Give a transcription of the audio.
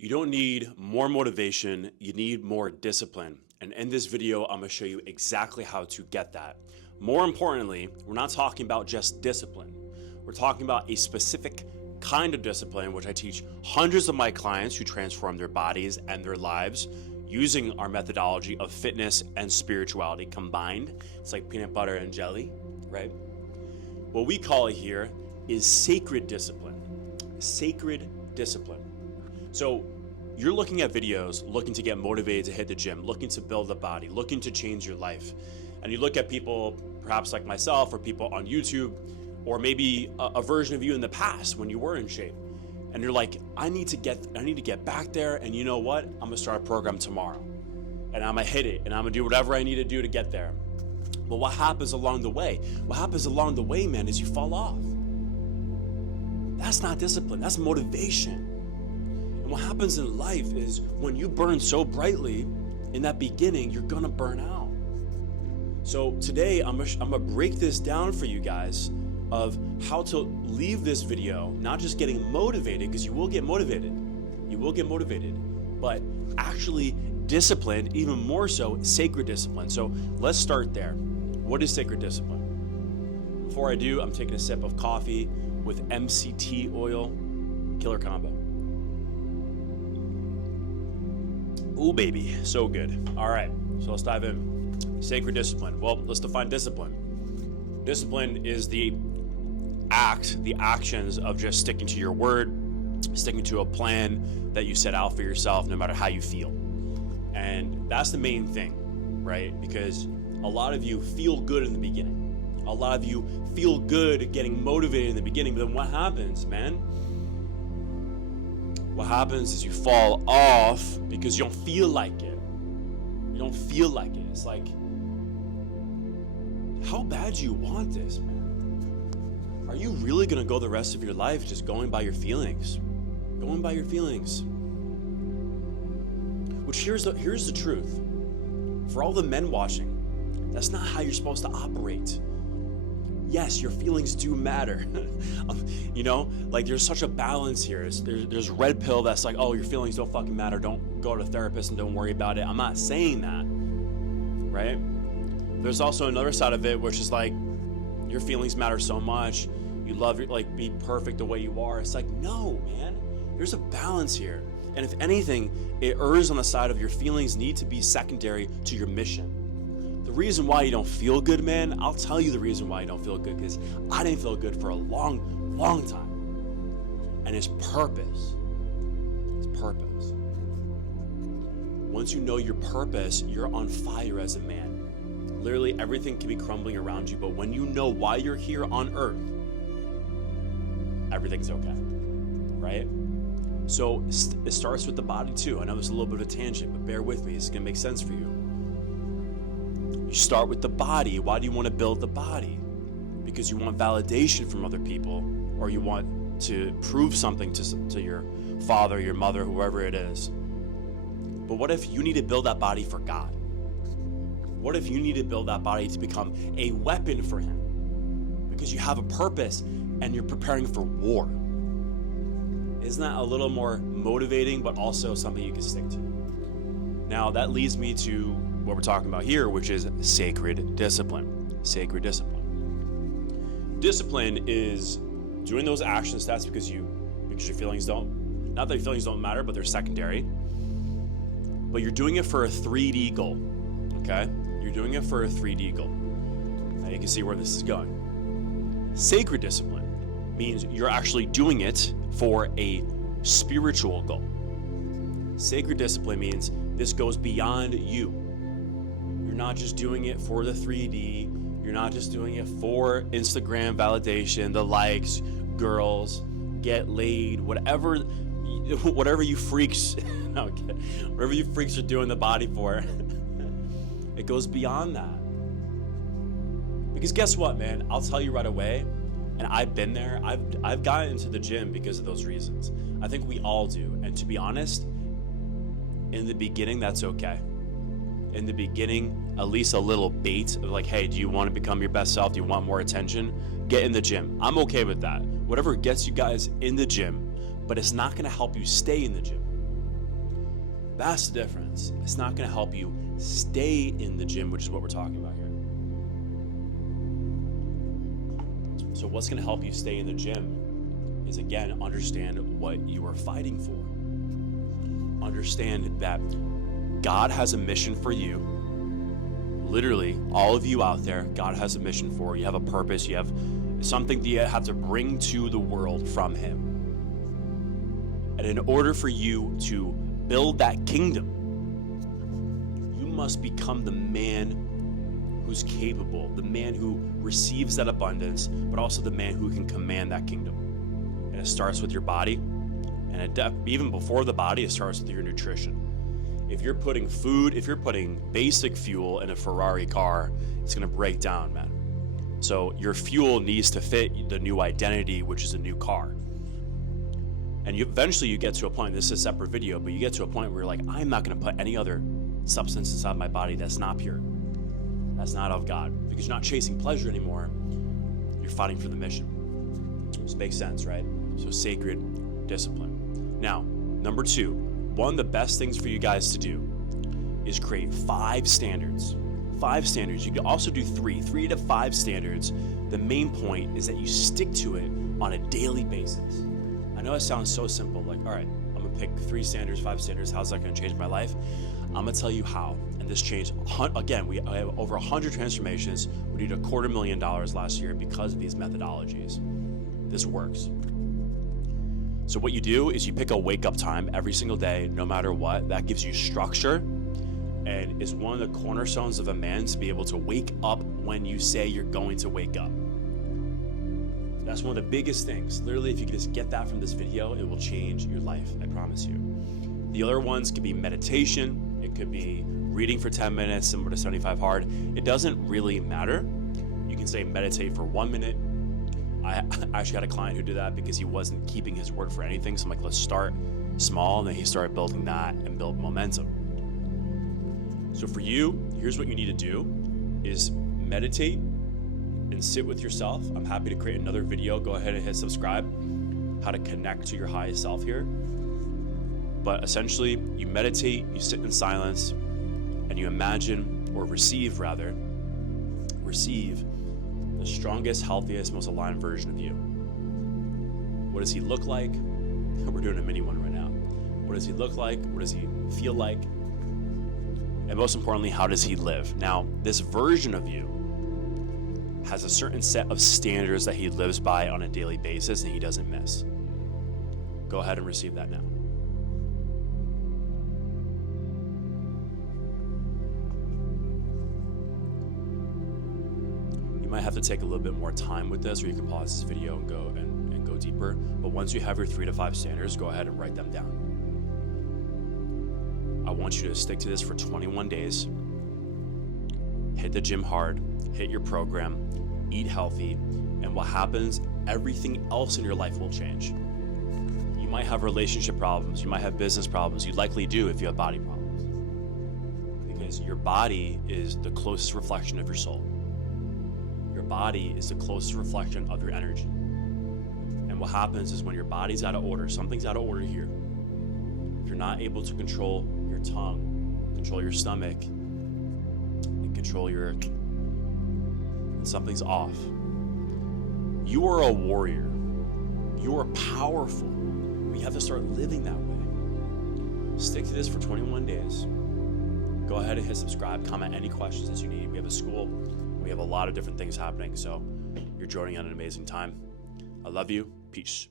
You don't need more motivation, you need more discipline. And in this video, I'm gonna show you exactly how to get that. More importantly, we're not talking about just discipline. We're talking about a specific kind of discipline, which I teach hundreds of my clients who transform their bodies and their lives using our methodology of fitness and spirituality combined. It's like peanut butter and jelly, right? What we call it here is sacred discipline. Sacred discipline. So you're looking at videos, looking to get motivated to hit the gym, looking to build a body, looking to change your life. And you look at people, perhaps like myself, or people on YouTube, or maybe a version of you in the past when you were in shape. And you're like, I need to get back there, and you know what? I'm gonna start a program tomorrow. And I'm gonna hit it, and I'm gonna do whatever I need to do to get there. But what happens along the way? What happens along the way, man, is you fall off. That's not discipline, that's motivation. And what happens in life is when you burn so brightly in that beginning, you're gonna burn out. So today, I'm gonna break this down for you guys of how to leave this video, not just getting motivated, because you will get motivated, but actually disciplined, even more so, sacred discipline. So let's start there. What is sacred discipline? Before I do, I'm taking a sip of coffee with MCT oil, killer combo. Ooh, baby, so good. All right, so let's dive in. Sacred discipline. Well, let's define discipline. Discipline is the actions of just sticking to your word, sticking to a plan that you set out for yourself, no matter how you feel. And that's the main thing, right? Because a lot of you feel good in the beginning. A lot of you feel good getting motivated in the beginning, but then what happens, man? What happens is you fall off because you don't feel like it. You don't feel like it. It's like, how bad do you want this, man? Are you really gonna go the rest of your life just going by your feelings? Going by your feelings. Which here's the truth. For all the men watching, that's not how you're supposed to operate. Yes, your feelings do matter. You know, like there's such a balance here. There's red pill that's like, oh, your feelings don't fucking matter. Don't go to a therapist and don't worry about it. I'm not saying that, right? There's also another side of it, which is like, your feelings matter so much. You love it, like be perfect the way you are. It's like, no, man, there's a balance here. And if anything, it errs on the side of your feelings need to be secondary to your mission. The reason why you don't feel good, man, I'll tell you the reason why you don't feel good, because I didn't feel good for a long, long time. And it's purpose. It's purpose. Once you know your purpose, you're on fire as a man. Literally everything can be crumbling around you, but when you know why you're here on earth, everything's okay, right? So it starts with the body too. I know it's a little bit of a tangent, but bear with me, it's gonna make sense for you. You start with the body. Why do you want to build the body? Because you want validation from other people, or you want to prove something to your father, your mother, whoever it is. But what if you need to build that body for God? What if you need to build that body to become a weapon for Him? Because you have a purpose and you're preparing for war. Isn't that a little more motivating, but also something you can stick to? Now, that leads me to what we're talking about here, which is sacred discipline. Sacred discipline. Discipline is doing those action steps because your feelings don't, not that your feelings don't matter, but they're secondary. But you're doing it for a 3D goal, okay? You're doing it for a 3D goal. Now you can see where this is going. Sacred discipline means you're actually doing it for a spiritual goal. Sacred discipline means this goes beyond you. You're not just doing it for the 3D. You're not just doing it for Instagram validation, the likes, girls, get laid, whatever you freaks, whatever you freaks are doing the body for. It goes beyond that. Because guess what, man? I'll tell you right away, and I've been there. I've gotten into the gym because of those reasons. I think we all do. And to be honest, in the beginning, that's okay. In the beginning, at least a little bait of like, hey, do you want to become your best self? Do you want more attention? Get in the gym. I'm okay with that. Whatever gets you guys in the gym, but it's not going to help you stay in the gym. That's the difference. It's not going to help you stay in the gym, which is what we're talking about here. So what's going to help you stay in the gym is, again, understand what you are fighting for. Understand that God has a mission for you. Literally, all of you out there, God has a mission for you. You have a purpose. You have something that you have to bring to the world from Him. And in order for you to build that kingdom, you must become the man who's capable, the man who receives that abundance, but also the man who can command that kingdom. And it starts with your body, and even before the body, it starts with your nutrition. If you're putting basic fuel in a Ferrari car, it's going to break down, man. So your fuel needs to fit the new identity, which is a new car. And eventually you get to a point, this is a separate video, but you get to a point where you're like, I'm not going to put any other substance inside my body that's not pure. That's not of God. Because you're not chasing pleasure anymore. You're fighting for the mission. This makes sense, right? So sacred discipline. Now, number 2, one of the best things for you guys to do is create 5 standards. 5 standards. You can also do 3 to 5 standards. The main point is that you stick to it on a daily basis. I know it sounds so simple, like, all right, I'm gonna pick 3 standards, 5 standards. How's that gonna change my life? I'm gonna tell you how. And this changed, again, we have over 100 transformations. We did $250,000 last year because of these methodologies. This works. So what you do is you pick a wake up time every single day, no matter what. That gives you structure and is one of the cornerstones of a man to be able to wake up when you say you're going to wake up. That's one of the biggest things. Literally, if you can just get that from this video, it will change your life, I promise you. The other ones could be meditation. It could be reading for 10 minutes, similar to 75 Hard. It doesn't really matter. You can say meditate for 1 minute. I actually had a client who did that because he wasn't keeping his word for anything. So I'm like, let's start small. And then he started building that and build momentum. So for you, here's what you need to do is meditate and sit with yourself. I'm happy to create another video. Go ahead and hit subscribe. How to connect to your highest self here. But essentially, you meditate, you sit in silence, and you imagine, or receive the strongest, healthiest, most aligned version of you. What does he look like? We're doing a mini one right now. What does he look like? What does he feel like? And most importantly, how does he live? Now, this version of you has a certain set of standards that he lives by on a daily basis and he doesn't miss. Go ahead and receive that now. You might have to take a little bit more time with this, or you can pause this video and go deeper. But once you have your 3 to 5 standards, go ahead and write them down. I want you to stick to this for 21 days. Hit the gym hard, hit your program, eat healthy, and what happens, everything else in your life will change. You might have relationship problems, you might have business problems, you likely do if you have body problems. Because your body is the closest reflection of your soul. Your body is the closest reflection of your energy. And what happens is when your body's out of order, something's out of order here. If you're not able to control your tongue, control your stomach, and control and something's off. You are a warrior. You are powerful. We have to start living that way. Stick to this for 21 days. Go ahead and hit subscribe, comment any questions that you need. We have a school. We have a lot of different things happening, so you're joining on an amazing time. I love you. Peace.